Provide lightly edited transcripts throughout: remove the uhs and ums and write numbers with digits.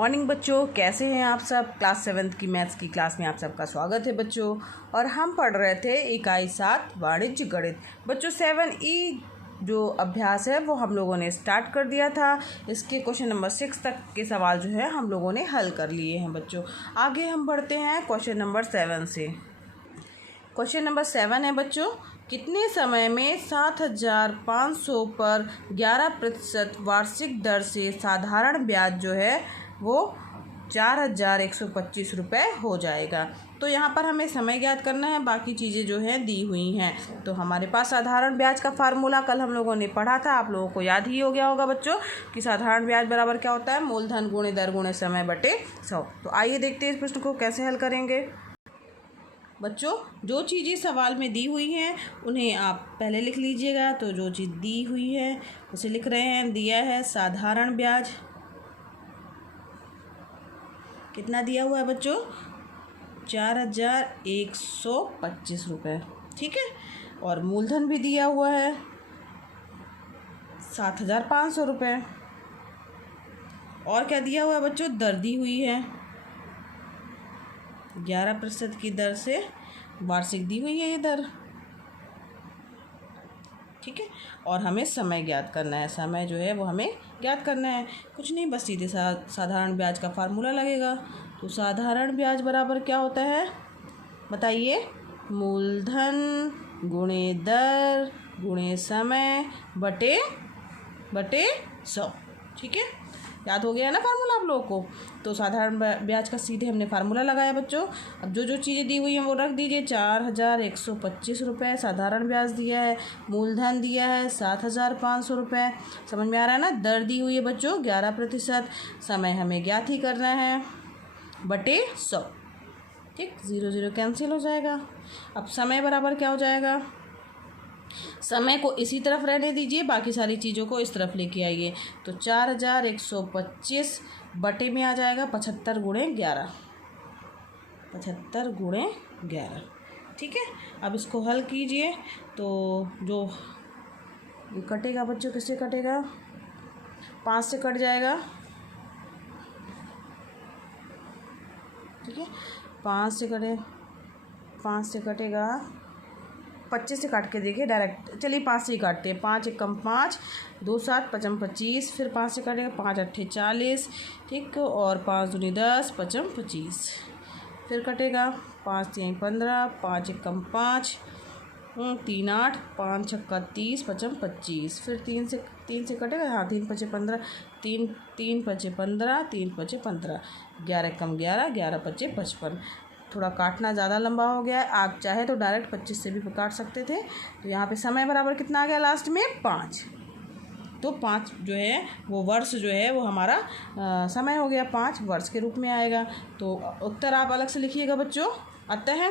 Morning बच्चों, कैसे हैं आप सब। क्लास 7 की मैथ्स की क्लास में आप सबका स्वागत है बच्चों। और हम पढ़ रहे थे इकाई 7 वाणिज्य गणित। बच्चों 7E जो अभ्यास है वो हम लोगों ने स्टार्ट कर दिया था। इसके क्वेश्चन नंबर 6 तक के सवाल जो है हम लोगों ने हल कर लिए हैं बच्चों। आगे हम बढ़ते हैं क्वेश्चन नंबर 7 से। क्वेश्चन नंबर 7 है बच्चों, कितने समय में 7,500 पर 11% वार्षिक दर से साधारण ब्याज जो है वो 4,125 रुपये हो जाएगा। तो यहाँ पर हमें समय ज्ञात करना है, बाकी चीज़ें जो हैं दी हुई हैं। तो हमारे पास साधारण ब्याज का फार्मूला कल हम लोगों ने पढ़ा था, आप लोगों को याद ही हो गया होगा बच्चों कि साधारण ब्याज बराबर क्या होता है, मूलधन गुणे दर गुणे समय बटे 100। तो आइए देखते हैं इस प्रश्न को कैसे हल करेंगे। बच्चों जो चीज़ें सवाल में दी हुई हैं उन्हें आप पहले लिख लीजिएगा। तो जो चीज़ दी हुई है उसे लिख रहे हैं। दिया है साधारण ब्याज, कितना दिया हुआ है बच्चों, 4,125 रुपये, ठीक है। और मूलधन भी दिया हुआ है 7,500 रुपये। और क्या दिया हुआ है बच्चों, दर दी हुई है 11% की दर से वार्षिक दी हुई है ये दर, ठीक है। और हमें समय ज्ञात करना है, समय जो है वो हमें ज्ञात करना है। कुछ नहीं, बस सीधे साधारण ब्याज का फार्मूला लगेगा। तो साधारण ब्याज बराबर क्या होता है बताइए, मूलधन गुणे दर गुणे समय बटे 100, ठीक है। याद हो गया ना फार्मूला आप लोगों को। तो साधारण ब्याज का सीधे हमने फार्मूला लगाया बच्चों। अब जो जो चीज़ें दी हुई हैं वो रख दीजिए। 4,125 रुपये साधारण ब्याज दिया है, मूलधन दिया है 7,500 रुपये, समझ में आ रहा है ना। दर दी हुई है बच्चों 11%, समय हमें ज्ञात ही करना है बटे 100, ठीक। 0 0 कैंसिल हो जाएगा। अब समय बराबर क्या हो जाएगा, समय को इसी तरफ रहने दीजिए, बाकी सारी चीज़ों को इस तरफ लेके आइए। तो 4,125 बटे में आ जाएगा 75 गुणे 11, 75 गुणे 11, ठीक है। अब इसको हल कीजिए तो जो कटेगा बच्चों, किससे कटेगा, 5 से कट जाएगा, ठीक है। 5 से कटेगा, 25 से काट के देखिए डायरेक्ट, चलिए 5 से ही काटते हैं। 5 एकम 5, 2 7 55 25, फिर 5 से काटेगा, 5 8 40, ठीक। और 5 दूनी 10, 55 25, फिर कटेगा 5 3 15, 5 एकम 5, 3 8, 5 छक्का 30, 55 25, फिर 3 से कटेगा, हाँ 3 5 15, 3 5 15, 3 5 15, 11 एकम 11, 11 5 55। थोड़ा काटना ज़्यादा लंबा हो गया है, आप चाहे तो डायरेक्ट 25 से भी काट सकते थे। तो यहाँ पे समय बराबर कितना आ गया लास्ट में, 5। तो 5 जो है वो वर्ष जो है वो हमारा समय हो गया, 5 वर्ष के रूप में आएगा। तो उत्तर आप अलग से लिखिएगा बच्चों। अतः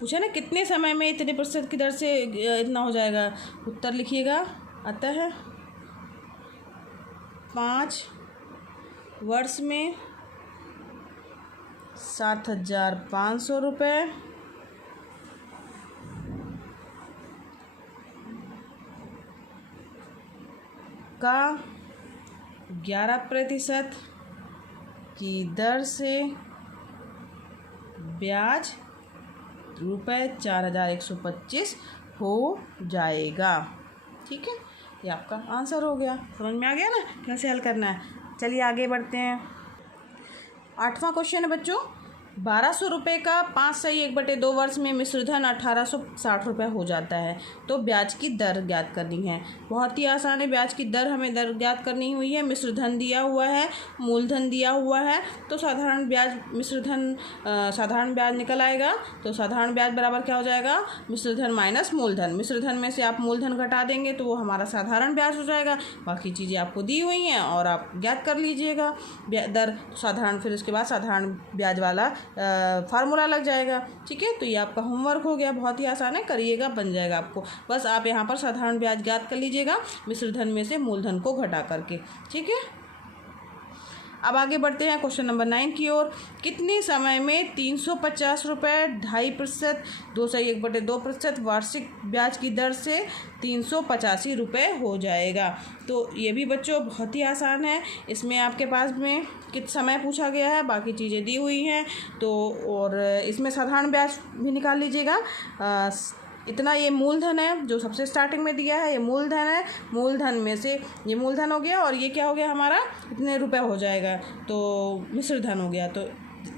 पूछा ना कितने समय में इतने प्रतिशत की दर से इतना हो जाएगा, उत्तर लिखिएगा। अतः 5 वर्ष में 7,500 रुपये का 11% की दर से ब्याज रुपये 4,125 हो जाएगा, ठीक है। ये आपका आंसर हो गया, समझ में आ गया ना कैसे हल करना है। चलिए आगे बढ़ते हैं। 8वां क्वेश्चन है बच्चों, 1,200 रुपये का 5 सही 1/2 वर्ष में मिश्रधन 1,860 रुपये हो जाता है। तो ब्याज की दर ज्ञात करनी है। बहुत ही आसान है, ब्याज की दर हमें दर ज्ञात करनी हुई है। मिश्रधन दिया हुआ है, मूलधन दिया हुआ है, तो साधारण ब्याज निकल आएगा। तो साधारण ब्याज बराबर क्या हो जाएगा, मिश्रधन माइनस मूलधन। मिश्रधन में से आप मूलधन घटा देंगे तो वो हमारा साधारण ब्याज हो जाएगा। बाकी चीज़ें आपको दी हुई हैं और आप ज्ञात कर लीजिएगा दर साधारण, फिर उसके बाद साधारण ब्याज वाला फार्मूला लग जाएगा, ठीक है। तो ये आपका होमवर्क हो गया, बहुत ही आसान है, करिएगा बन जाएगा आपको। बस आप यहाँ पर साधारण ब्याज ज्ञात कर लीजिएगा मिश्रधन में से मूलधन को घटा करके, ठीक है। अब आगे बढ़ते हैं क्वेश्चन नंबर 9 की ओर। कितने समय में 350 रुपये 2.5% 201/2% वार्षिक ब्याज की दर से 385 रुपये हो जाएगा। तो ये भी बच्चों बहुत ही आसान है। इसमें आपके पास में कितना समय पूछा गया है, बाकी चीज़ें दी हुई हैं। तो और इसमें साधारण ब्याज भी निकाल लीजिएगा। इतना ये मूलधन है जो सबसे स्टार्टिंग में दिया है, ये मूलधन है। मूलधन में से ये मूलधन हो गया और ये क्या हो गया हमारा, इतने रुपए हो जाएगा, तो मिश्र धन हो गया। तो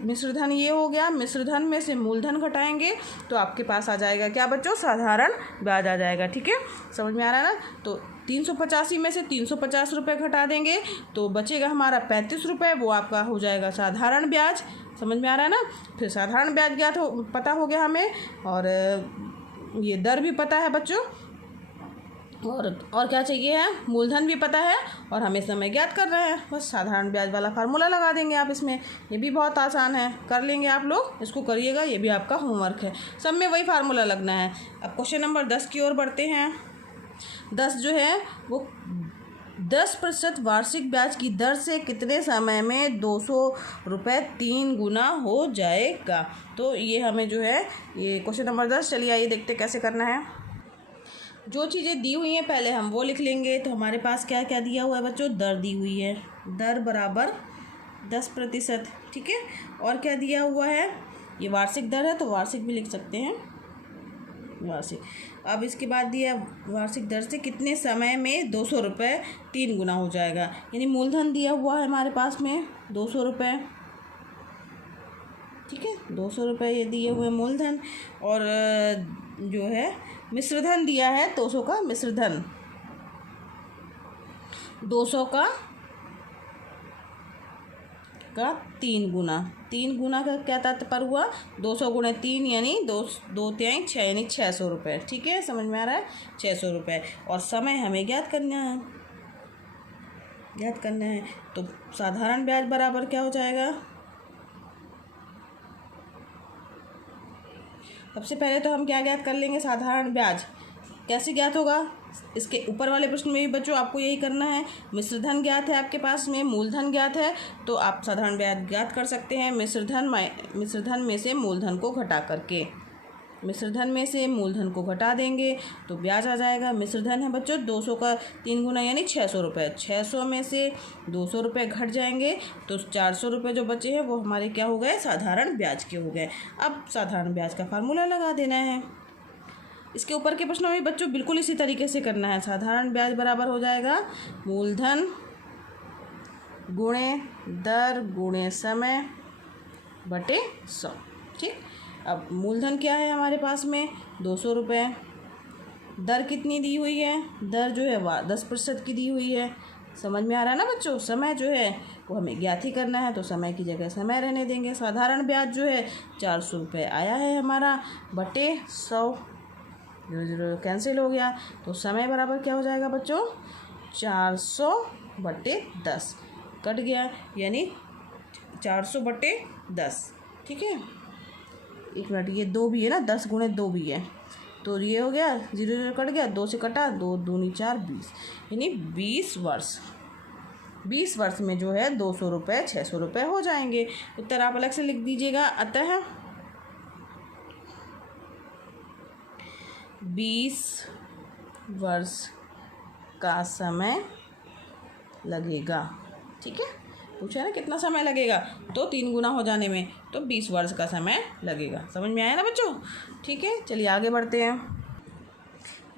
मिश्र धन ये हो गया, मिश्र धन में से मूलधन घटाएंगे तो आपके पास आ जाएगा क्या बच्चों, साधारण ब्याज आ जाएगा। ठीक है, समझ में आ रहा है ना। तो 385 में से 350 रुपये घटा देंगे तो बचेगा हमारा 35 रुपये, वो आपका हो जाएगा साधारण ब्याज। समझ में आ रहा है ना। फिर साधारण ब्याज ज्ञात हो पता हो गया हमें, और ये दर भी पता है बच्चों, और क्या चाहिए है, मूलधन भी पता है, और हमें समय ज्ञात कर रहे हैं। बस साधारण ब्याज वाला फार्मूला लगा देंगे आप इसमें। ये भी बहुत आसान है, कर लेंगे आप लोग, इसको करिएगा, ये भी आपका होमवर्क है। सब में वही फार्मूला लगना है। अब क्वेश्चन नंबर 10 की ओर बढ़ते हैं। 10 जो है वो 10% वार्षिक ब्याज की दर से कितने समय में 200 रुपये 3 गुना हो जाएगा। तो ये हमें जो है ये क्वेश्चन नंबर 10, चलिए आइए देखते कैसे करना है। जो चीज़ें दी हुई हैं पहले हम वो लिख लेंगे। तो हमारे पास क्या क्या दिया हुआ है बच्चों, दर दी हुई है, दर बराबर 10%। ठीक है, और क्या दिया हुआ है, ये वार्षिक दर है तो वार्षिक भी लिख सकते हैं, वार्षिक। अब इसके बाद दिया वार्षिक दर से कितने समय में 200 रुपये 3 गुना हो जाएगा, यानी मूलधन दिया हुआ है हमारे पास में 200 रुपये। ठीक है, 200 रुपये ये दिए हुए मूलधन, और जो है मिश्रधन दिया है 200 का मिश्रधन, 200 का 3 गुना। 3 गुना का क्या तात्पर्य हुआ, 200 गुणे 3 यानी 2×3 6 यानी 600 रुपये। ठीक है, समझ में आ रहा है, 600 रुपये। और समय हमें ज्ञात करना है, तो साधारण ब्याज बराबर क्या हो जाएगा। सबसे पहले तो हम क्या ज्ञात कर लेंगे, साधारण ब्याज कैसे ज्ञात होगा। इसके ऊपर वाले प्रश्न में भी बच्चों आपको यही करना है। मिश्रधन ज्ञात है आपके पास में, मूलधन ज्ञात है, तो आप साधारण ब्याज ज्ञात कर सकते हैं। मिश्रधन में से मूलधन को घटा करके, मिश्रधन में से मूलधन को घटा देंगे तो ब्याज आ जाएगा। मिश्रधन है बच्चों 200 का 3 गुना यानी 600 रुपये। 600 में से 200 रुपये घट जाएंगे तो 400 रुपये जो बचे हैं वो हमारे क्या हो गए, साधारण ब्याज के हो गए। अब साधारण ब्याज का फार्मूला लगा देना है। इसके ऊपर के प्रश्नों में बच्चों बिल्कुल इसी तरीके से करना है। साधारण ब्याज बराबर हो जाएगा मूलधन गुणे दर गुणे समय बटे 100। ठीक, अब मूलधन क्या है हमारे पास में 200 रुपये, दर कितनी दी हुई है, दर जो है 10% की दी हुई है। समझ में आ रहा है ना बच्चों। समय जो है वो हमें ज्ञात ही करना है, तो समय की जगह समय रहने देंगे। साधारण ब्याज जो है 400 रुपये आया है हमारा, बटे 100, 0 कैंसिल हो गया, तो समय बराबर क्या हो जाएगा बच्चों, 400 बटे 10 कट गया, यानी 400 बटे 10। ठीक है, एक मिनट, ये 2 भी है ना, 10 गुणे 2 भी है, तो ये हो गया 0 कट गया, 2 से कटा, 2 दूनी 4 20, यानी 20 वर्ष। 20 वर्ष में जो है 200 रुपये 600 रुपये हो जाएंगे। उत्तर आप अलग से लिख दीजिएगा। अतः 20 वर्ष का समय लगेगा। ठीक है, पूछा ना कितना समय लगेगा, तो 3 गुना हो जाने में, तो 20 वर्ष का समय लगेगा। समझ में आया ना बच्चों। ठीक है, चलिए आगे बढ़ते हैं।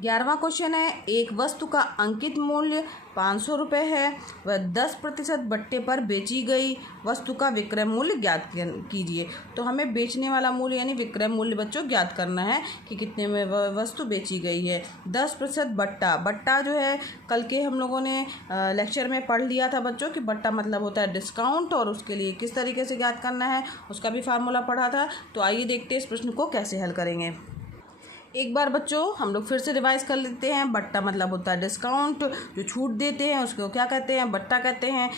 11वां क्वेश्चन है, एक वस्तु का अंकित मूल्य 500 रुपये है, वह 10% बट्टे पर बेची गई वस्तु का विक्रय मूल्य ज्ञात कीजिए। तो हमें बेचने वाला मूल्य यानी विक्रय मूल्य बच्चों ज्ञात करना है कि कितने में वह वस्तु बेची गई है। 10% बट्टा, बट्टा जो है कल के हम लोगों ने लेक्चर में पढ़ लिया था बच्चों कि बट्टा मतलब होता है डिस्काउंट, और उसके लिए किस तरीके से ज्ञात करना है उसका भी फार्मूला पढ़ा था। तो आइए देखते हैं इस प्रश्न को कैसे हल करेंगे। एक बार बच्चों हम लोग फिर से रिवाइज कर लेते हैं। बट्टा मतलब होता है डिस्काउंट, जो छूट देते हैं उसको क्या कहते हैं, बट्टा कहते हैं।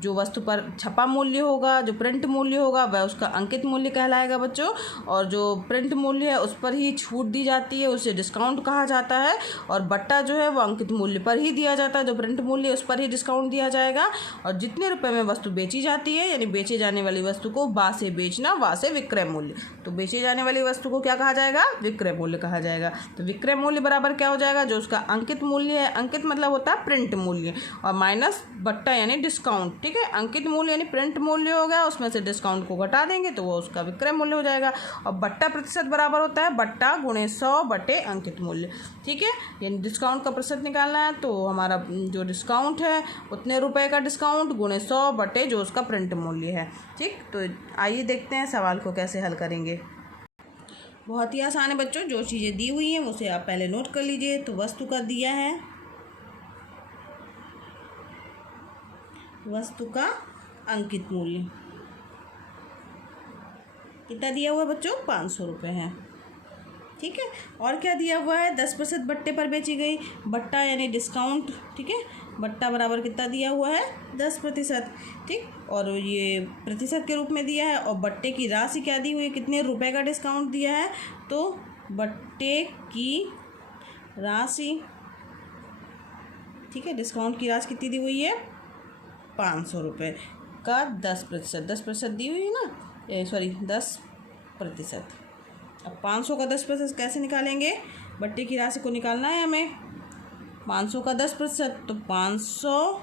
जो वस्तु पर छपा मूल्य होगा, जो प्रिंट मूल्य होगा, वह उसका अंकित मूल्य कहलाएगा बच्चों। और जो प्रिंट मूल्य है उस पर ही छूट दी जाती है, उसे डिस्काउंट कहा जाता है। और बट्टा जो है वो अंकित मूल्य पर ही दिया जाता है, जो प्रिंट मूल्य उस पर ही डिस्काउंट दिया जाएगा। और जितने रुपये में वस्तु बेची जाती है, यानी बेचे जाने वाली वस्तु को बा से बेचना, वा से विक्रय मूल्य, तो बेचे जाने वाली वस्तु को क्या कहा जाएगा, विक्रय मूल्य कहा जाएगा। तो विक्रय मूल्य बराबर क्या हो जाएगा, जो उसका अंकित मूल्य है, अंकित मतलब होता है प्रिंट मूल्य, और माइनस बट्टा यानी डिस्काउंट। ठीक है, अंकित मूल्य यानी प्रिंट मूल्य हो गया, उसमें से डिस्काउंट को घटा देंगे तो वो उसका विक्रय मूल्य हो जाएगा। और बट्टा प्रतिशत बराबर होता है बट्टा गुणे 100 बटे अंकित मूल्य। ठीक है, यानी डिस्काउंट का प्रतिशत निकालना है तो हमारा जो डिस्काउंट है उतने रुपए का डिस्काउंट गुणे 100 बटे जो उसका प्रिंट मूल्य है। ठीक, तो आइए देखते हैं सवाल को कैसे हल करेंगे। बहुत ही आसान है बच्चों, जो चीज़ें दी हुई हैं उसे आप पहले नोट कर लीजिए। तो वस्तु का दिया है, वस्तु का अंकित मूल्य कितना दिया हुआ है बच्चों, 500 रुपये है। ठीक है, और क्या दिया हुआ है, 10% बट्टे पर बेची गई, बट्टा यानी डिस्काउंट। ठीक है, बट्टा बराबर कितना दिया हुआ है, 10%। ठीक, और ये प्रतिशत के रूप में दिया है। और बट्टे की राशि क्या दी हुई है, कितने रुपए का डिस्काउंट दिया है, तो बट्टे की राशि, ठीक है, डिस्काउंट की राशि कितनी दी हुई है, 500 रुपये का 10%, 10% दी हुई है ना, सॉरी 10%। अब 500 का 10% कैसे निकालेंगे, बट्टे की राशि को निकालना है हमें। 500 का 10%, तो 500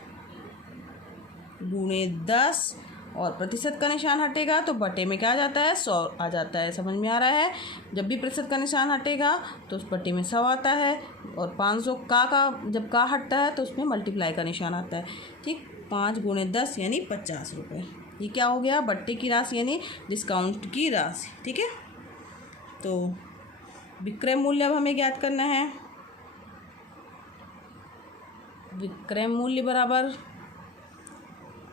गुणे 10, और प्रतिशत का निशान हटेगा तो बटे में क्या आ जाता है, 100 आ जाता है। समझ में आ रहा है, जब भी प्रतिशत का निशान हटेगा तो उस बटे में 100 आता है। और 500 का जब का हटता है तो उसमें मल्टीप्लाई का निशान आता है। ठीक, 5 गुणे 10 यानी 50 रुपये। ये क्या हो गया, बट्टे की राशि यानी डिस्काउंट की राशि। ठीक है, तो विक्रय मूल्य अब हमें ज्ञात करना है। विक्रय मूल्य बराबर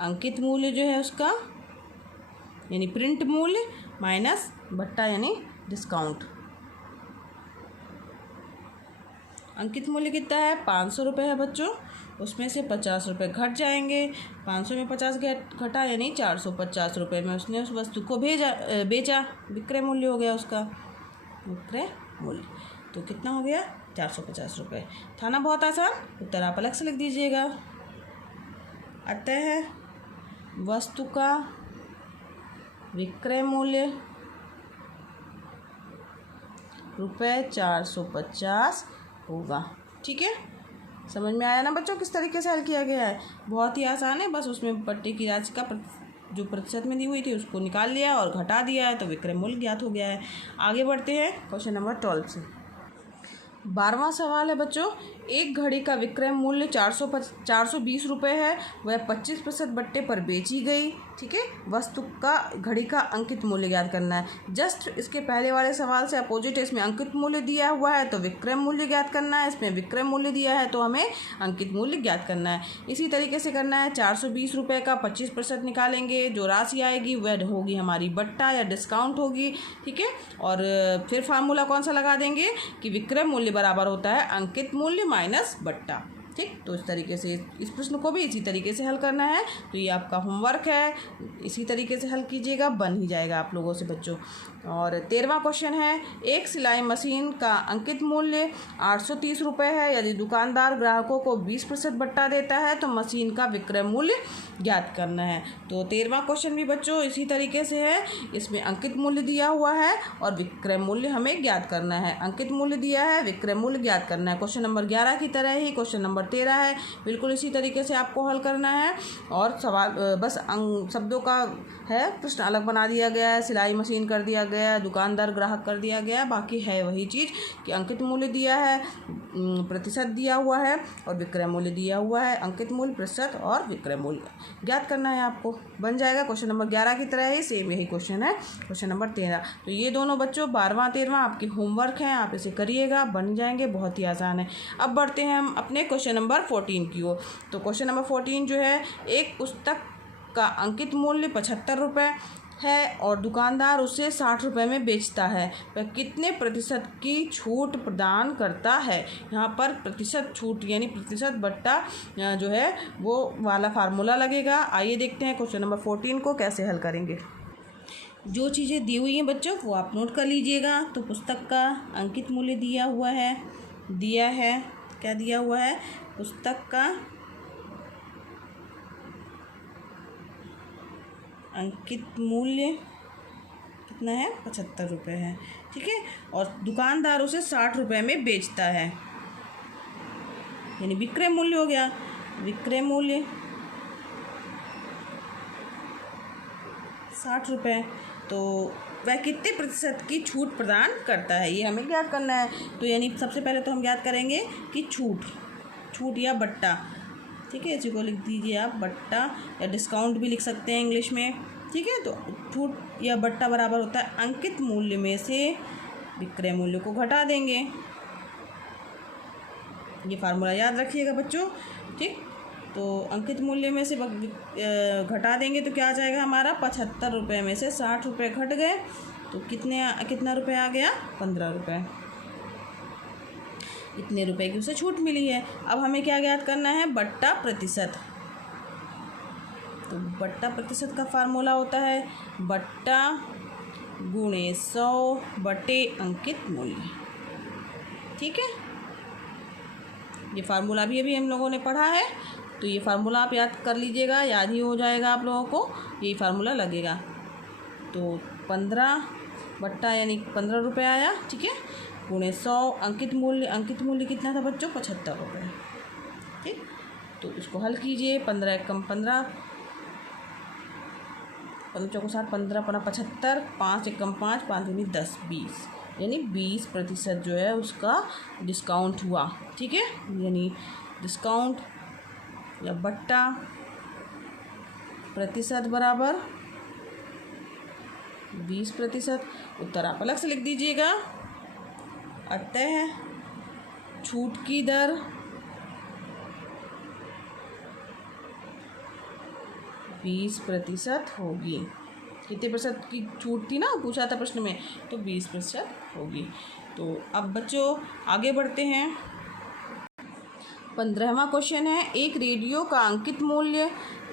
अंकित मूल्य जो है उसका यानी प्रिंट मूल्य माइनस बट्टा यानी डिस्काउंट। अंकित मूल्य कितना है, 500 रुपये है बच्चों, उसमें से 50 रुपये घट जाएंगे। 500 में 50 घटा यानी 450 रुपये में उसने उस वस्तु को बेचा, विक्रय मूल्य हो गया उसका, विक्रय मूल्य। तो कितना हो गया, 450 रुपये। था ना बहुत आसान, उत्तर आप अलग से लिख दीजिएगा। अतः वस्तु का विक्रय मूल्य ₹450 होगा। ठीक है, समझ में आया ना बच्चों किस तरीके से हल किया गया है, बहुत ही आसान है। बस उसमें बट्टे की राशि का जो प्रतिशत में दी हुई थी उसको निकाल लिया और घटा दिया है, तो विक्रय मूल्य ज्ञात हो गया है। आगे बढ़ते हैं क्वेश्चन नंबर 12 से। 12वां सवाल है बच्चों, एक घड़ी का विक्रय मूल्य 420 रुपये है, वह 25% बट्टे पर बेची गई। ठीक है, वस्तु का घड़ी का अंकित मूल्य ज्ञात करना है। जस्ट इसके पहले वाले सवाल से अपोजिट है, इसमें अंकित मूल्य दिया हुआ है तो विक्रय मूल्य ज्ञात करना है, इसमें विक्रय मूल्य दिया है तो हमें अंकित मूल्य ज्ञात करना है। इसी तरीके से करना है। 420 रुपये का 25% निकालेंगे, जो राशि आएगी वह होगी हमारी बट्टा या डिस्काउंट होगी। ठीक है, और फिर फार्मूला कौन सा लगा देंगे कि विक्रय मूल्य बराबर होता है अंकित मूल्य माइनस बट्टा। ठीक, तो इस तरीके से इस प्रश्न को भी इसी तरीके से हल करना है। तो ये आपका होमवर्क है, इसी तरीके से हल कीजिएगा, बन ही जाएगा आप लोगों से बच्चों। और 13वां क्वेश्चन है, एक सिलाई मशीन का अंकित मूल्य 830 रुपये है। यदि दुकानदार ग्राहकों को 20% बट्टा देता है तो मशीन का विक्रय मूल्य ज्ञात करना है। तो 13वां क्वेश्चन भी बच्चों इसी तरीके से है, इसमें अंकित मूल्य दिया हुआ है और विक्रय मूल्य हमें ज्ञात करना है। अंकित मूल्य दिया है, विक्रय मूल्य ज्ञात करना है। क्वेश्चन नंबर 11 की तरह ही क्वेश्चन नंबर 13 है, बिल्कुल इसी तरीके से आपको हल करना है। और सवाल बस शब्दों का है, प्रश्न अलग बना दिया गया है, सिलाई मशीन कर दिया गया है, दुकानदार ग्राहक कर दिया गया है, बाकी है वही चीज़ कि अंकित मूल्य दिया है, प्रतिशत दिया हुआ है और विक्रय मूल्य दिया हुआ है। अंकित मूल्य, प्रतिशत और विक्रय मूल्य ज्ञात करना है आपको, बन जाएगा। क्वेश्चन नंबर 11 की तरह ही सेम यही क्वेश्चन है, क्वेश्चन नंबर 13। तो ये दोनों बच्चों 12वां 13वां आपकी होमवर्क हैं, आप इसे करिएगा, बन जाएंगे, बहुत ही आसान है। अब बढ़ते हैं हम अपने क्वेश्चन नंबर 14 की ओर। तो क्वेश्चन नंबर 14 जो है, एक पुस्तक का अंकित मूल्य 75 रुपये है और दुकानदार उसे 60 रुपये में बेचता है, वह कितने प्रतिशत की छूट प्रदान करता है। यहाँ पर प्रतिशत छूट यानी प्रतिशत बट्टा जो है वो वाला फार्मूला लगेगा। आइए देखते हैं क्वेश्चन नंबर 14 को कैसे हल करेंगे। जो चीज़ें दी हुई हैं बच्चों वो आप नोट कर लीजिएगा। तो पुस्तक का अंकित मूल्य दिया हुआ है, क्या दिया हुआ है, पुस्तक का अंकित मूल्य कितना है, 75 रुपये है, ठीक है। और दुकानदार उसे 60 रुपये में बेचता है, यानी विक्रय मूल्य हो गया। विक्रय मूल्य 60 रुपये, तो वह कितने प्रतिशत की छूट प्रदान करता है, ये हमें ज्ञात करना है। तो यानी सबसे पहले तो हम ज्ञात करेंगे कि छूट या बट्टा, ठीक है। इसी को लिख दीजिए आप बट्टा, या डिस्काउंट भी लिख सकते हैं इंग्लिश में, ठीक है। तो छूट या बट्टा बराबर होता है अंकित मूल्य में से विक्रय मूल्य को घटा देंगे। ये फार्मूला याद रखिएगा बच्चों, ठीक। तो अंकित मूल्य में से घटा देंगे तो क्या आ जाएगा हमारा, 75 रुपये में से 60 रुपये घट गए तो कितना रुपये आ गया, 15 रुपये। इतने रुपए की उसे छूट मिली है। अब हमें क्या ज्ञात करना है, बट्टा प्रतिशत। तो बट्टा प्रतिशत का फार्मूला होता है बट्टा गुणे 100 बटे अंकित मूल्य, ठीक है। ये फार्मूला भी अभी हम लोगों ने पढ़ा है, तो ये फार्मूला आप याद कर लीजिएगा, याद ही हो जाएगा आप लोगों को, यही फार्मूला लगेगा। तो 15 बट्टा यानी 15 रुपये आया, ठीक है, गुणे 100 अंकित मूल्य कितना था बच्चों, 75 रुपये, ठीक। तो इसको हल कीजिए, 15 एकम 15, 15 चौको 60, 15 पना 75, 5 एकम 5, 5 दूनी 10, 20, यानी 20% जो है उसका डिस्काउंट हुआ, ठीक है। यानी डिस्काउंट या बट्टा प्रतिशत बराबर 20%। उत्तर आप अलग से लिख दीजिएगा। अतः छूट की दर 20% होगी। कितने प्रतिशत की छूट थी ना, पूछा था प्रश्न में, तो 20% होगी। तो अब बच्चों आगे बढ़ते हैं। 15वां क्वेश्चन है, एक रेडियो का अंकित मूल्य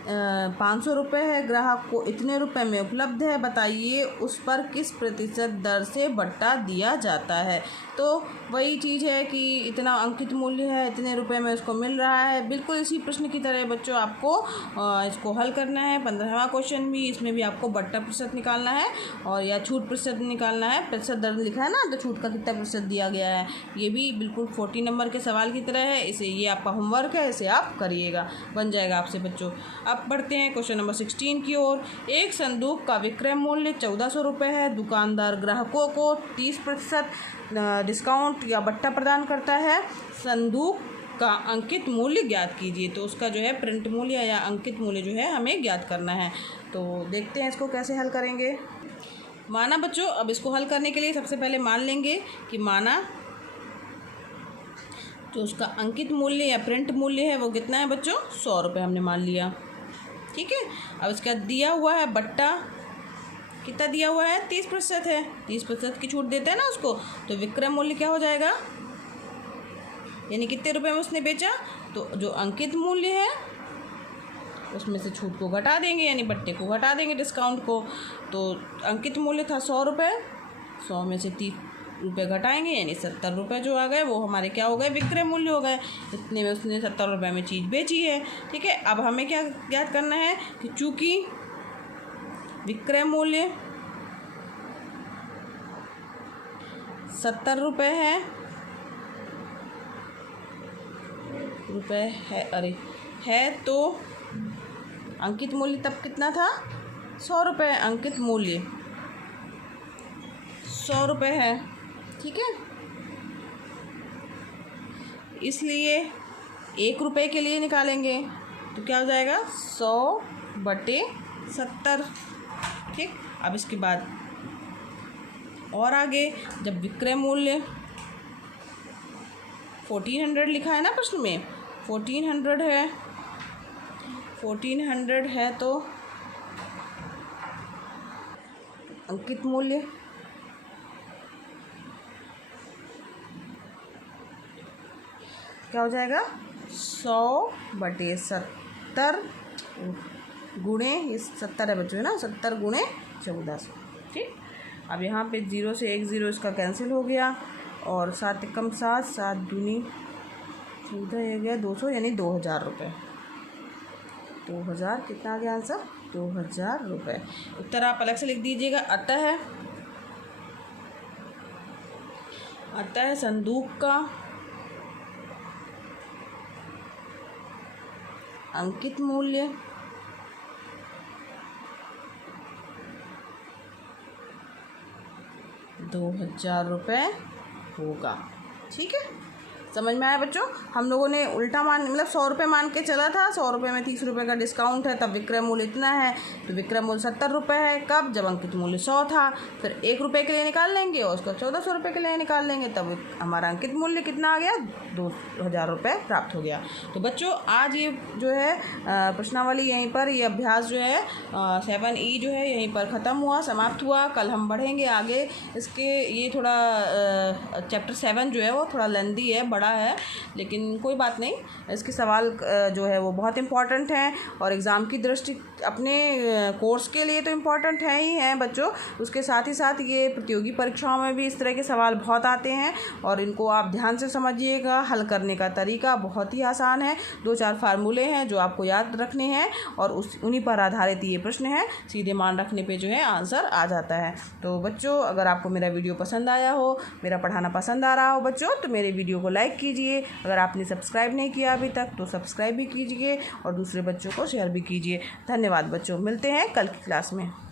500 रुपये है, ग्राहक को इतने रुपए में उपलब्ध है, बताइए उस पर किस प्रतिशत दर से बट्टा दिया जाता है। तो वही चीज़ है कि इतना अंकित मूल्य है, इतने रुपए में उसको मिल रहा है, बिल्कुल इसी प्रश्न की तरह बच्चों आपको इसको हल करना है। 15वां क्वेश्चन भी, इसमें भी आपको बट्टा प्रतिशत निकालना है और या छूट प्रतिशत निकालना है। प्रतिशत दर लिखा है ना, तो छूट का कितना प्रतिशत दिया गया है, ये भी बिल्कुल 40 नंबर के सवाल की तरह है। इसे ये आपका होमवर्क है, इसे आप करिएगा, बन जाएगा आपसे बच्चों। अब बढ़ते हैं क्वेश्चन नंबर 16 की ओर। एक संदूक का विक्रय मूल्य 1400 रुपये है, दुकानदार ग्राहकों को 30% डिस्काउंट या बट्टा प्रदान करता है, संदूक का अंकित मूल्य ज्ञात कीजिए। तो उसका जो है प्रिंट मूल्य या अंकित मूल्य जो है हमें ज्ञात करना है। तो देखते हैं इसको कैसे हल करेंगे। माना बच्चों, अब इसको हल करने के लिए सबसे पहले मान लेंगे कि माना जो उसका अंकित मूल्य या प्रिंट मूल्य है वो कितना है बच्चों, 100 रुपये हमने मान लिया, ठीक है। अब इसका दिया हुआ है बट्टा, कितना दिया हुआ है, 30% है, 30% की छूट देते हैं ना उसको, तो विक्रय मूल्य क्या हो जाएगा, यानी कितने रुपए में उसने बेचा, तो जो अंकित मूल्य है उसमें से छूट को घटा देंगे, यानी बट्टे को घटा देंगे, डिस्काउंट को। तो अंकित मूल्य था 100 रुपये, 100 में से 30 रुपये घटाएंगे, यानी 70 रुपये जो आ गए वो हमारे क्या हो गए, विक्रय मूल्य हो गए। इतने में उसने 70 रुपये में चीज़ बेची है, ठीक है। अब हमें क्या ज्ञात करना है कि चूँकि विक्रय मूल्य 70 रुपये है तो अंकित मूल्य तब कितना था, 100 रुपये। अंकित मूल्य 100 रुपये है, ठीक है। इसलिए 1 रुपये के लिए निकालेंगे तो क्या हो जाएगा, 100 बटे 70, ठीक। अब इसके बाद और आगे जब विक्रय मूल्य 1400 लिखा है ना प्रश्न में, 1400 है तो अंकित मूल्य क्या हो जाएगा 100/70 गुणे, ये 70 है बच्चों, है ना, 70 गुणे 1400। ठीक, अब यहाँ पे 0 से 1 0 इसका कैंसिल हो गया, और 7 एकम 7, 7 दूनी 14 हो गया 200, यानी 2000 रुपये। 2000 कितना आ गया आंसर? 2000 रुपये। उत्तर आप अलग से लिख दीजिएगा। आता है संदूक का अंकित मूल्य 2000 रुपये होगा। ठीक है, समझ में आया बच्चों? हम लोगों ने उल्टा मतलब 100 रुपये मान के चला था, 100 रुपये में 30 रुपये का डिस्काउंट है, तब विक्रय मूल्य इतना है, तो विक्रय मूल्य 70 रुपये है। कब? जब अंकित मूल्य 100 था। फिर 1 रुपये के लिए निकाल लेंगे और उसका 1400 रुपये के लिए निकाल लेंगे, तब हमारा अंकित मूल्य कितना आ गया? 2000 रुपये प्राप्त हो गया। तो बच्चों आज ये जो है प्रश्नावली यहीं पर, ये अभ्यास जो है 7E जो है यहीं पर ख़त्म हुआ, समाप्त हुआ। कल हम बढ़ेंगे आगे इसके। ये थोड़ा चैप्टर 7 जो है वो थोड़ा लेंदी है, बड़ा है, लेकिन कोई बात नहीं। इसके सवाल जो है वो बहुत इम्पॉर्टेंट हैं, और एग्ज़ाम की दृष्टि अपने कोर्स के लिए तो इम्पॉर्टेंट है ही हैं बच्चों, उसके साथ ही साथ ये प्रतियोगी परीक्षाओं में भी इस तरह के सवाल बहुत आते हैं, और इनको आप ध्यान से समझिएगा। हल करने का तरीका बहुत ही आसान है, 2-4 फार्मूले हैं जो आपको याद रखने हैं, और उन्हीं पर आधारित ये प्रश्न है, सीधे मान रखने पे जो है आंसर आ जाता है। तो बच्चों अगर आपको मेरा वीडियो पसंद आया हो, मेरा पढ़ाना पसंद आ रहा हो बच्चों, तो मेरे वीडियो को लाइक कीजिए। अगर आपने सब्सक्राइब नहीं किया अभी तक तो सब्सक्राइब भी कीजिए, और दूसरे बच्चों को शेयर भी कीजिए। धन्यवाद बच्चों, मिलते हैं कल की क्लास में।